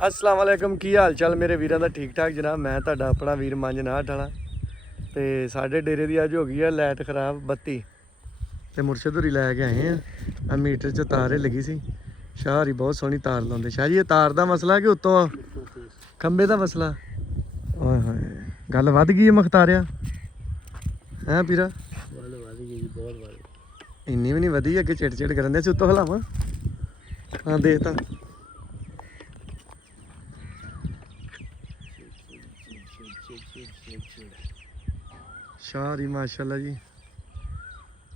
अस्सलाम वालेकुम की हाल चाल मेरे वीरों का ठीक ठाक जनाब। मैं तुहाडा अपना वीर मंज नाहट वाला। तो साढ़े डेरे की अज हो गई है लाइट खराब बत्ती, तो मुर्शद होरी लैके आए हैं। मीटर च तार लगी सी। शाह होरी बहुत सोहनी तार लाते। शाह जी ये तार का मसला कि उत्तों खंबे का मसला? ओए होए गल वध गई है मुख्तारिया है पीरा। इन्नी भी नहीं वधी अगे चिड़ चिड़ करन दे। उत्तों हिलावा हाँ देखता शाह माशाल्लाह जी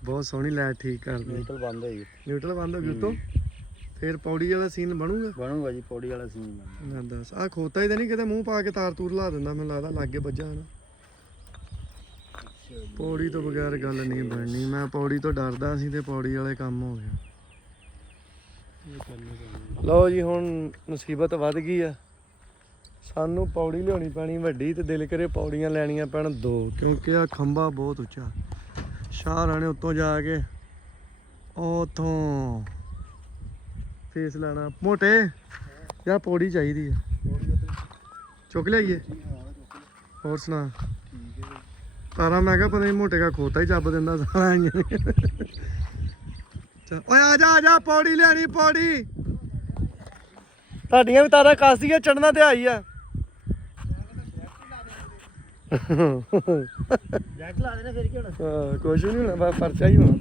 बहुत सोहनी लाइट ठीक कर दी। न्यूट्रल बंद होगी, न्यूट्रल बंद हो गई तो फिर पौड़ी वाला सीन बनूगा जी। पौड़ी वाला सीन मैं दस आ खोता ही तो नहीं किते मुँह पा के तार तूर ला दिंदा। मैं लगता लागे बज्जा ना। पौड़ी तो बगैर गल नहीं बननी। मैं पौड़ी तो डरदा सी ते पौड़ी वाले काम हो गया। लो जी हुण मुसीबत वध गई है। सानू पौड़ी लियानी पैनी वड्डी ते दिल करे पौड़ियां लैनियां पैण दो, क्योंकि आ खंबा बहुत उच्चा। शाह ने उत्तों जाके उतों फेस लेना मोटे यार पौड़ी चाहिए है। चुक लियाइए और सुना तारा। मैं क्या पता नहीं मोटे का खोता ही चब दिंदा सारा। ओए आ जा पौड़ी लियानी पौड़ी। साडियां भी तारा कसदी है चढ़ना ते आई है। कुछ नहीं होना बस परचा ही होना।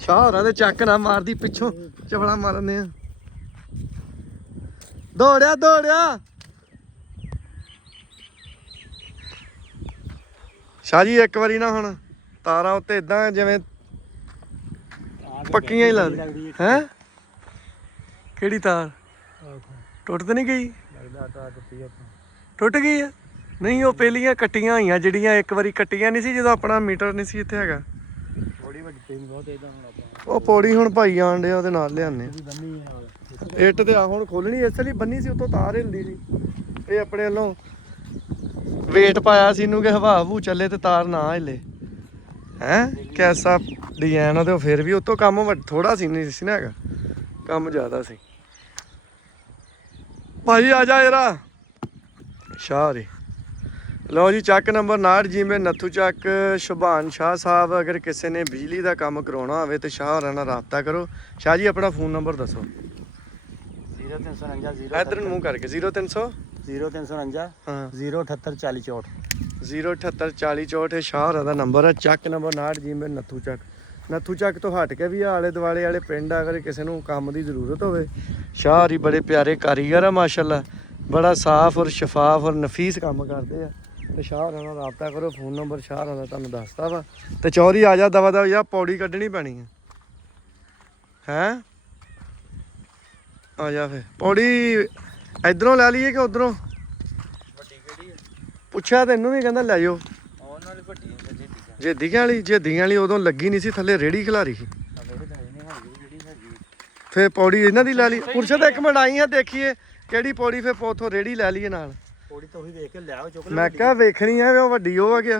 शाह होरा ते चक ना मारदी पिछों चपड़ा मारने। दौड़िया दौड़िया शाह जी एक बारी ना हुण तारा उत्ते इदां जिवें पक्कियां ही लगदी हैं। किहड़ी तार टुट तो नहीं गई? टुट गई है नहीं। वो पहलियां कट्टियां होईयां जिहड़ियां एक बारी कट्टियां नहीं सी जदों अपना मीटर नहीं सी इत्थे हैगा। ਉਹ ਪੌੜੀ ਹੁਣ ਭਾਈ ਆਣ ਡਿਆ ਉਹਦੇ ਨਾਲ ਲਿਆਨੇ। ਇੱਟ ਤੇ ਆ ਹੁਣ ਖੋਲਣੀ ਇਸ ਲਈ ਬੰਨੀ ਸੀ, ਉੱਤੋਂ ਤਾਰ ਹਿਲਦੀ ਸੀ। ਇਹ ਆਪਣੇ ਵੱਲੋਂ ਵੇਟ ਪਾਇਆ ਸੀ ਇਹਨੂੰ ਕਿ ਹਵਾ ਹਵੂ ਚੱਲੇ ਤੇ ਤਾਰ ਨਾ ਹਿੱਲੇ। ਹੈਂ ਕੈਸਾ ਡਿਜ਼ਾਈਨ ਆ। ਤੇ ਫਿਰ ਵੀ ਉੱਤੋਂ ਕੰਮ ਥੋੜਾ ਸੀ ਨਹੀਂ ਸੀ ਨਾ ਹੈਗਾ, ਕੰਮ ਜ਼ਿਆਦਾ ਸੀ। ਭਾਈ ਆ ਜਾ ਯਾਰਾ ਸ਼ਾਹ ਰੇ। लो जी चक नंबर 59 जी में नत्थू चक शुभान शाह साहब। अगर किसी ने बिजली का काम करवाना हो तो शाह होरां नाल राबता करो। शाह जी अपना फोन नंबर दसो। 0349 इधर मूँह करके 0300 0349 078 40 64 078 40 64 शाह होरां दा नंबर है। चक नंबर 59 जी में नत्थू चक। नत्थू चक तो हट के भी आले दुआले वाले पिंड अगर किसी को काम की जरूरत हो। शाह होरी बड़े प्यारे कारीगर है माशाल्लाह। बड़ा साफ और शफाफ और नफीस काम करते हैं। तो शाह होरां नाल राबता करो। फोन नंबर शाह होरां दा तुहानूं दसता वा। तो चौरी आ जा दवा दवा यार पौड़ी कड्ढनी पैनी है। हैं आ जा फिर पौड़ी इधरों लै लीए कि उधरों पुछया। तैनूं भी कहंदा लै जाओ। जेदियां वाली उदों लगी नहीं सी, थल्ले रेड़ी खिलारी सी। फिर पौड़ी इन्हां दी लै ली। पुरशद एक मिनट आई है देखिए किहड़ी पौड़ी फिर उथों रेड़ी लै लीए नाल। मैं क्या वेखनी है वो वड्डी हो गया।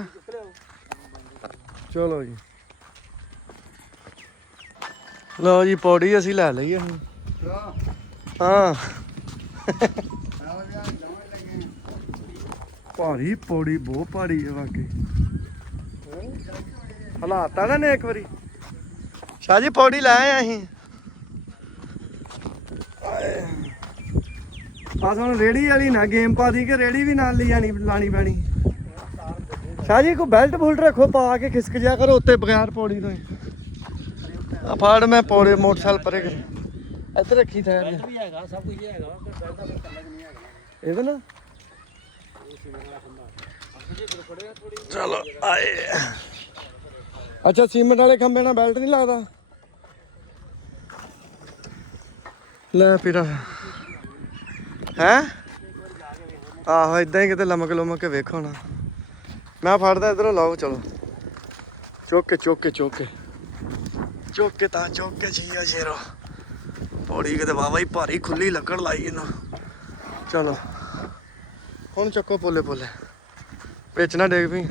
चलो जी लो जी पौड़ी असी लै लईए हाँ। भारी पौड़ी बहुत भारी है वाकई। हलाता ना ने एक बारी। शाह जी पौड़ी लै आए असीं। बस हम रेड़ी वाली ना गेम पा दी कि रेड़ी भी नाल ली जानी लानी पैनी। शाह जी को बेल्ट बुल्ट रखो पा के खिसक जा करो उत्ते बगैर पौड़ी तो। फाड़ मैं पौड़े मोटरसाइकिल परे कर इधर रखी थे ना। चलो आए। अच्छा सीमेंट वाले खंबे ना बेल्ट नहीं लगता। ले फिर है आहो इदा ही किते लमक लुमक के वेखो ना। मैं फड़दा इधरों लाओ। चलो चुक के चुक के चुक के चुक के ता चुक के जी शेरो। पौड़ी किते वाह ही भारी खुली लकड़ लाई इन्हों। चलो हुण चुको पोले पोले बिच ना डिग पई।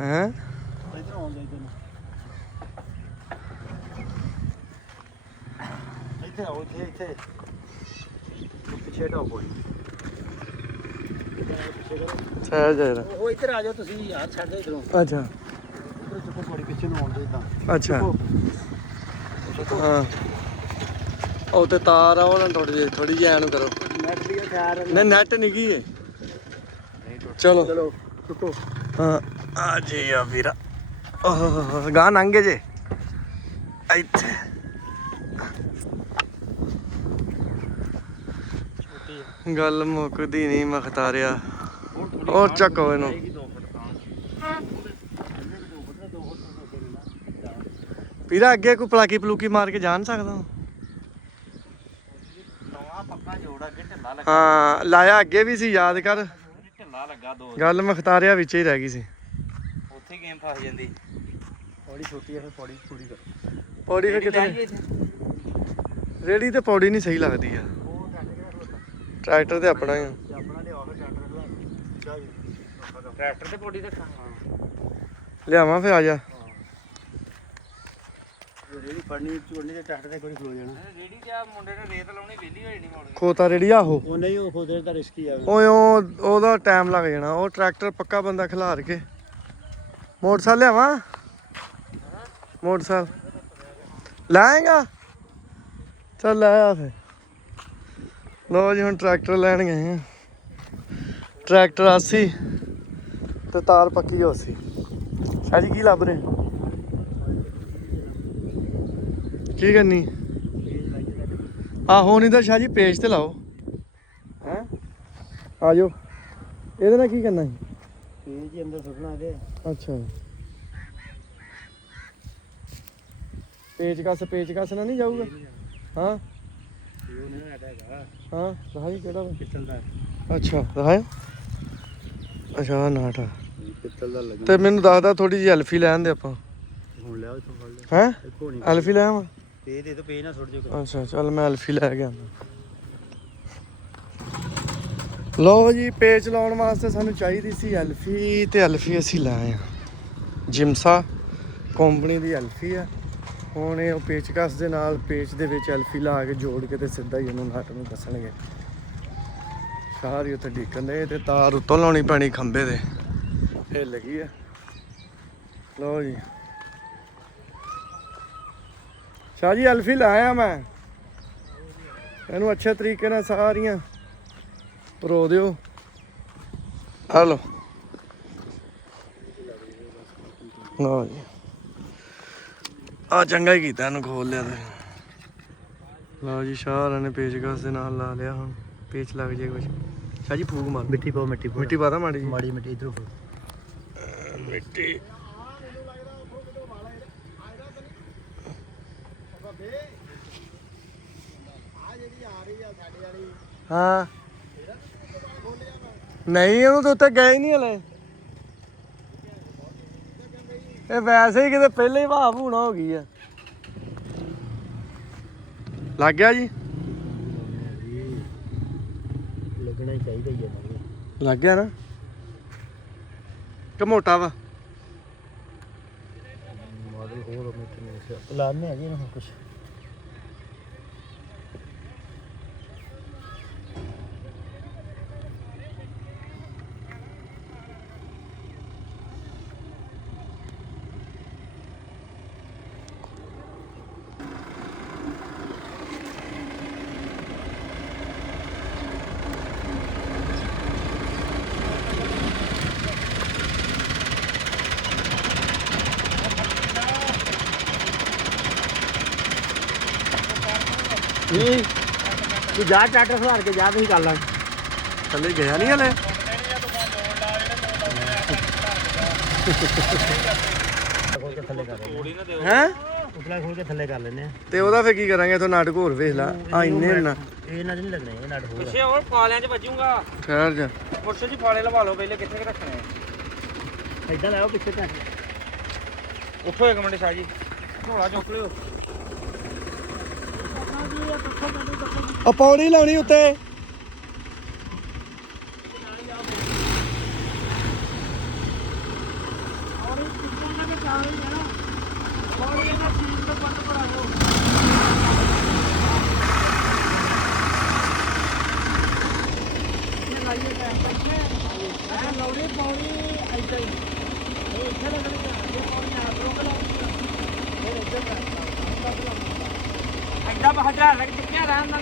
ਹੈ ਇਧਰ ਆਉਂਦੇ ਇਧਰ ਨੂੰ ਇੱਥੇ ਆਓ ਇੱਥੇ ਪਿੱਛੇ ਢੋ ਕੋਈ ਸਹਿਜ ਹੈ ਉਹ ਇੱਧਰ ਆ ਜਾਓ ਤੁਸੀਂ ਯਾਰ ਛੱਡ ਦੇ ਇਧਰੋਂ ਅੱਛਾ ਇਧਰ ਚੁੱਕੋ ਥੋੜੀ ਪਿੱਛੇ ਨੂੰ ਆਉਂਦੇ ਇਦਾਂ ਅੱਛਾ ਹਾਂ ਉਹ ਤੇ ਤਾਰ ਆ ਉਹ ਨਾ ਥੋੜੀ ਜਿਹੀ ਐਨੂੰ ਕਰੋ ਨੈਟ ਦੀ ਖੈਰ ਨਹੀਂ ਨੈਟ ਨਹੀਂ ਗਈ ਏ ਚਲੋ ਚਲੋ ਚੁੱਕੋ ਹਾਂ ਆ ਜੀ ਆ ਵੀਰਾ ਓਹ ਗਾਂ ਨੰਗੇ ਜੇ ਇੱਥੇ ਗੱਲ ਮੁੱਕਦੀ ਨਹੀਂ ਮਖਤਾਰਿਆ ਹੋਰ ਚੱਕੋ ਇਹਨੂੰ ਵੀਰਾ ਅੱਗੇ ਕੋਈ ਪਲਾਕੀ ਪਲੂਕੀ ਮਾਰ ਕੇ ਜਾਣ ਸਕਦਾ ਪੱਕਾ ਜੋੜ ਅੱਗੇ ਢਿੱਲਾ ਲੱਗਾ ਹਾਂ ਲਾਇਆ ਅੱਗੇ ਵੀ ਸੀ ਯਾਦ ਕਰ ਢਿੱਲਾ ਲੱਗਾ ਦੋ ਗੱਲ ਮਖਤਾਰਿਆ ਵਿੱਚ ਹੀ ਰਹਿ ਗਈ ਸੀ ਉੱਥੇ ਗੇਮ ਫਸ ਜਾਂਦੀ ਪੌੜੀ ਛੋਟੀ ਆ ਫਿਰ ਪੌੜੀ ਪੂਰੀ ਕਰੋ ਪੌੜੀ ਫਿਰ ਕਿਤੇ ਰੇੜੀ ਤੇ ਪੌੜੀ ਨਹੀਂ ਸਹੀ ਲੱਗਦੀ ਆ ਟਰੈਕਟਰ ਤੇ ਆਪਣਾ ਹੀ ਆ ਆਪਣਾ ਲਿਆਓ ਫਿਰ ਟਰੈਕਟਰ ਤੇ ਪੌੜੀ ਰੱਖਾਂ ਲਿਆਵਾਂ ਫਿਰ ਆ ਜਾ ਰੇੜੀ ਫੜਨੀ ਚੋੜਨੀ ਤੇ ਟਰੈਕਟਰ ਤੇ ਕੋਈ ਖਲੋ ਜਾਣਾ ਰੇੜੀ ਤੇ ਆ ਮੁੰਡੇ ਨੇ ਰੇਤ ਲਾਉਣੀ ਵਿਹਲੀ ਹੋ ਜਾਣੀ ਮੋੜ ਖੋਤਾ ਰੇੜੀ ਆਹੋ ਉਹ ਨਹੀਂ ਉਹ ਖੋਦੇ ਦਾ ਰਿਸਕੀ ਆ ਓਏ ਉਹਦਾ ਟਾਈਮ ਲੱਗ ਜਾਣਾ ਉਹ ਟਰੈਕਟਰ ਪੱਕਾ ਬੰਦਾ ਖਿਲਾਰ ਕੇ ਮੋਟਰਸਾਈਕਲ ਲਿਆਵਾਂ ਮੋਟਰਸਾਈਕਲ ਲਾਏਗਾ ਚੱਲ ਲੈ ਆ ਫਿਰ ਲੋ ਜੀ ਹੁਣ ਟਰੈਕਟਰ ਲੈਣ ਗਏ ਆ ਟਰੈਕਟਰ 80 ਤੇ ਤਾਰ ਪੱਕੀ 80 ਸਾਜੀ ਕੀ ਲੱਭ ਰਹੇ ਕੀ ਕਰਨੀ ਆਹੋ ਨਹੀਂ ਤਾਂ ਸ਼ਾਹ ਜੀ ਪੇਜ ਤੇ ਲਾਓ ਹੈ ਆ ਜਾਓ ਇਹਦੇ ਨਾਲ ਕੀ ਕਰਨਾ ਸੀ ਇਹ ਜੀ ਅੰਦਰ ਸੁੱਟਣਾ ਇਹਦੇ ਅੱਛਾ ਪੇਚਕਸ ਨਾਲ ਨਹੀਂ ਜਾਊਗਾ ਹਾਂ ਇਹ ਨਹੀਂ ਹੈਗਾ ਹਾਂ ਦਿਖਾਈ ਕਿਹੜਾ ਵਾ? ਪਿੱਤਲ ਦਾ ਅੱਛਾ ਦਿਖਾਇਆ ਅੱਛਾ ਨਾਟਾ ਪਿੱਤਲ ਦਾ ਲੱਗਾ ਤੇ ਮੈਨੂੰ ਦੱਸਦਾ ਥੋੜੀ ਜਿਹੀ ਐਲਫੀ ਲੈਣ ਦੇ ਆਪਾਂ ਹੁਣ ਲਿਆਓ ਇੱਥੋਂ ਫੜ ਲਿਆ ਹੈ ਇੱਕੋ ਨਹੀਂ ਐਲਫੀ ਲੈ ਆਵਾਂ ਪੇ ਦੇ ਦੋ ਪੇ ਨਾ ਸੁੱਟ ਜਾਓ ਅੱਛਾ ਚੱਲ ਮੈਂ ਐਲਫੀ ਲੈ ਕੇ ਆਉਂਦਾ ਲਓ ਜੀ ਪੇਚ ਲਾਉਣ ਵਾਸਤੇ ਸਾਨੂੰ ਚਾਹੀਦੀ ਸੀ ਐਲਫੀ ਤੇ ਐਲਫੀ ਅਸੀਂ ਲੈ ਆਏ ਆ ਜਿਮਸਾ ਕੰਪਨੀ ਦੀ ਐਲਫੀ ਆ ਹੁਣ ਇਹ ਪੇਚਕਸ ਦੇ ਨਾਲ ਪੇਚ ਦੇ ਵਿੱਚ ਐਲਫੀ ਲਾ ਕੇ ਜੋੜ ਕੇ ਤੇ ਸਿੱਧਾ ਹੀ ਇਹਨੂੰ ਨਟ ਨੂੰ ਕੱਸਣਗੇ ਸਾਰੀ ਉੱਥੇ ਢੀਕਣ ਦੇ ਤੇ ਤਾਰ ਉੱਤੋਂ ਲਾਉਣੀ ਪੈਣੀ ਖੰਭੇ ਦੇ ਇਹ ਲੱਗੀ ਆ ਲਓ ਜੀ ਸ਼ਾਹ ਜੀ ਐਲਫੀ ਲਾਇਆ ਮੈਂ ਇਹਨੂੰ ਅੱਛੇ ਤਰੀਕੇ ਨਾਲ ਸਾਰੀਆਂ ਪਰੋ ਦਿਓ ਆ ਲਓ ਲਓ ਜੀ ਆ ਚੰਗਾ ਹੀ ਕੀਤਾ ਇਹਨੂੰ ਖੋਲ ਲਿਆ ਤੇ ਲਓ ਜੀ ਸ਼ਾਹ ਨੇ ਪੇਚਕਸ ਦੇ ਨਾਲ ਲਾ ਲਿਆ ਹੁਣ ਪੇਚ ਲੱਗ ਜੇ ਕੁਝ ਸ਼ਾਹ ਜੀ ਫੂਕ ਮਾਰ ਮਿੱਟੀ ਪਾਓ ਮਿੱਟੀ ਪਾਦਾ ਮਾੜੀ ਜੀ ਮਾੜੀ ਮਿੱਟੀ ਇਧਰੋਂ ਮਿੱਟੀ ਹਾਂ ਨਹੀਂ ਉਹਨੂੰ ਤਾਂ ਉੱਤੇ ਗਏ ਹੀ ਨਹੀਂ ਹਲੇ ਇਹ ਵੈਸੇ ਹੀ ਕਿਤੇ ਪਹਿਲੇ ਹੀ ਭਾਵ ਹੋਣਾ ਹੋ ਗਈ ਆ ਲੱਗ ਗਿਆ ਜੀ ਲੱਗਣਾ ਹੀ ਚਾਹੀਦਾ ਹੀ ਹੈ ਲੱਗ ਗਿਆ ਨਾ ਕਿ ਮੋਟਾ ਵਾ ਮਾਡਲ ਹੋਰ ਮਿੱਟੀ ਲਾਣੇ ਆ ਜੀ ਨਾ ਕੁਝ ਨਹੀਂ ਤੂੰ ਜਾ ਟਰੈਕਟਰ ਸੁਧਾਰ ਕੇ ਜਾ ਤੁਸੀਂ ਕਰ ਲਾਂ ਥੱਲੇ ਗਿਆ ਨਹੀਂ ਹਲੇ ਖੋਲ ਕੇ ਥੱਲੇ ਕਰ ਲੈਣੇ ਹੈ ਉਪਲਾ ਖੋਲ ਕੇ ਥੱਲੇ ਕਰ ਲੈਣੇ ਆ ਤੇ ਉਹਦਾ ਫੇਰ ਕੀ ਕਰਾਂਗੇ ਤੂੰ ਨਾਟਕ ਹੋਰ ਵੇਖ ਲਾ ਆ ਇੰਨੇ ਨਾ ਇਹ ਨਾਲ ਨਹੀਂ ਲੱਗਣੇ ਇਹ ਨਟ ਹੋਰ ਪਿੱਛੇ ਹੋਰ ਫਾਲਿਆਂ 'ਚ ਵੱਜੂਗਾ ਖੈਰ ਜਾ ਮੁਰਸ਼ਦ ਜੀ ਫਾਲੇ ਲਵਾ ਲਓ ਪਹਿਲੇ ਕਿੱਥੇ ਰੱਖਣੇ ਇਦਾਂ ਲਾਓ ਪਿੱਛੇ ਟਰੈਕਟਰ ਉੱਠੋ ਇੱਕ ਮਿੰਟ ਸ਼ਾਹ ਜੀ ਢੋਲਾ ਚੁੱਕ ਲਿਓ ਆ ਪੌੜੀ ਲਾਉਣੀ ਉੱਤੇ ਪੌੜੀ ਇਹਨਾਂ ਚੀਜ਼ ਤੋਂ ਪੱਟ ਪੜਾ ਲਓ ਇਹ ਲਾਈਏ ਟਾਈਮ ਪੱਛੇ ਮੈਂ ਲਾਉਣੀ ਪੌੜੀ ਐਦਾਂ ਹੀ ਇਹ ਇੱਥੇ ਲੱਗਣੀ ਹੈ ਇਹ ਪੌੜੀ ਆ ਰੋਕ ਲਾ ਫਿਰ ਇੱਧਰ ਕਰ ਐਦਾਂ ਬਹਜਾ ਲੱਗ ਚੁੱਕਿਆ ਰਹਿਣ ਨਾਲ